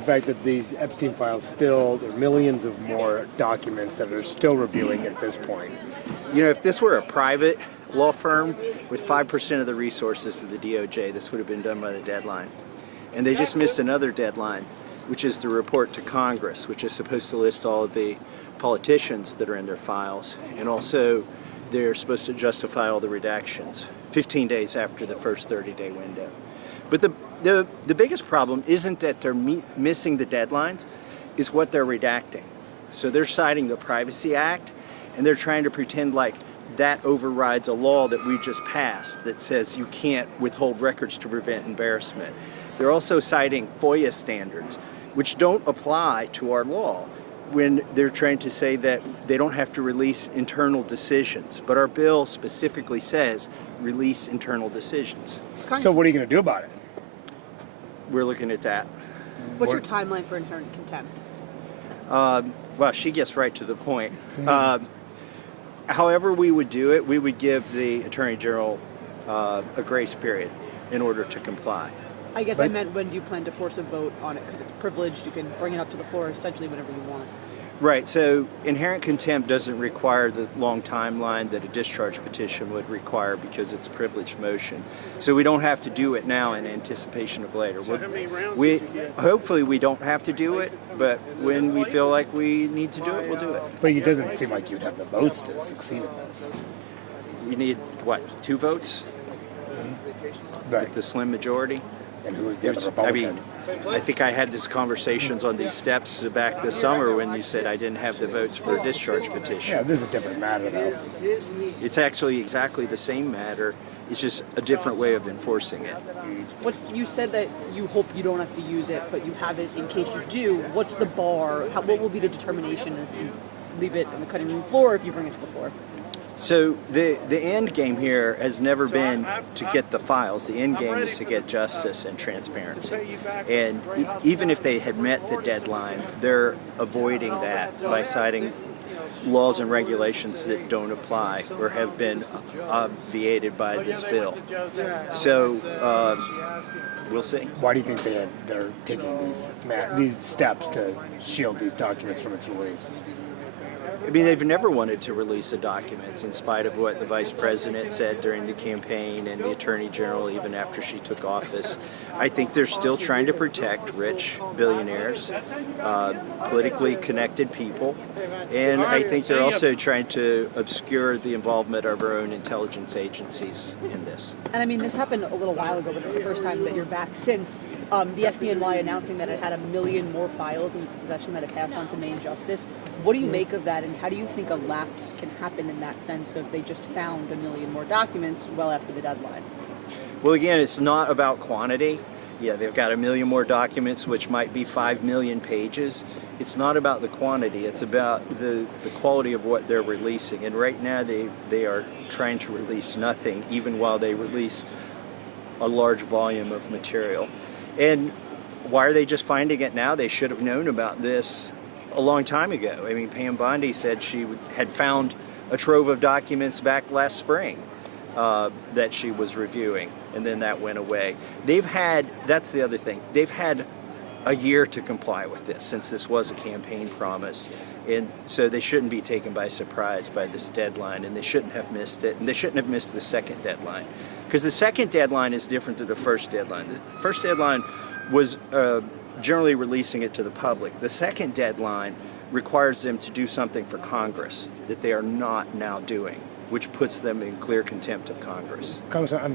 The fact that these Epstein Files still, there are millions of more documents that are still reviewing at this point. You know, if this were a private law firm with 5% of the resources of the DOJ, this would have been done by the deadline. And they just missed another deadline, which is the report to Congress, which is supposed to list all of the politicians that are in their files. And also, they're supposed to justify all the redactions 15 days after the first 30-day window. But the biggest problem isn't that they're missing the deadlines, it's what they're redacting. So they're citing the Privacy Act, and they're trying to pretend like that overrides a law that we just passed that says you can't withhold records to prevent embarrassment. They're also citing FOIA standards, which don't apply to our law when they're trying to say that they don't have to release internal decisions. But our bill specifically says release internal decisions. So what are you going to do about it? We're looking at that. What's your timeline for inherent contempt? Well, she gets right to the point. However we would do it, we would give the Attorney General a grace period in order to comply. I guess I meant, when do you plan to force a vote on it? Because it's privileged, you can bring it up to the floor essentially whenever you want. Right, so inherent contempt doesn't require the long timeline that a discharge petition would require because it's a privileged motion. So we don't have to do it now in anticipation of later. Hopefully we don't have to do it, but when we feel like we need to do it, we'll do it. But it doesn't seem like you'd have the votes to succeed in this. You need, what, 2 votes? Right. With the slim majority? And who was the other Republican? I think I had these conversations on these steps back this summer when you said I didn't have the votes for a discharge petition. Yeah, this is a different matter, though. It's actually exactly the same matter. It's just a different way of enforcing it. You said that you hope you don't have to use it, but you have it in case you do. What's the bar? What will be the determination if you leave it on the cutting room floor or if you bring it to the floor? So the end game here has never been to get the files. The end game is to get justice and transparency. And even if they had met the deadline, they're avoiding that by citing laws and regulations that don't apply or have been obviated by this bill. So we'll see. Why do you think they're taking these steps to shield these documents from its release? I mean, they've never wanted to release the documents in spite of what the Vice President said during the campaign and the Attorney General even after she took office. I think they're still trying to protect rich billionaires, politically connected people, and I think they're also trying to obscure the involvement of our own intelligence agencies in this. And I mean, this happened a little while ago, but it's the first time that you're back since the SDNY announcing that it had 1 million more files in its possession that it passed on to Main Justice. What do you make of that, and how do you think a lapse can happen in that sense of they just found 1 million more documents well after the deadline? Well, again, it's not about quantity. Yeah, they've got 1 million more documents, which might be 5 million pages. It's not about the quantity, it's about the quality of what they're releasing. And right now they are trying to release nothing, even while they release a large volume of material. And why are they just finding it now? They should have known about this a long time ago. I mean, Pam Bondi said she had found a trove of documents back last spring that she was reviewing, and then that went away. That's the other thing, they've had a year to comply with this since this was a campaign promise, and so they shouldn't be taken by surprise by this deadline, and they shouldn't have missed it, and they shouldn't have missed the second deadline, because the second deadline is different than the first deadline. The first deadline was generally releasing it to the public. The second deadline requires them to do something for Congress that they are not now doing, which puts them in clear contempt of Congress. Congressman,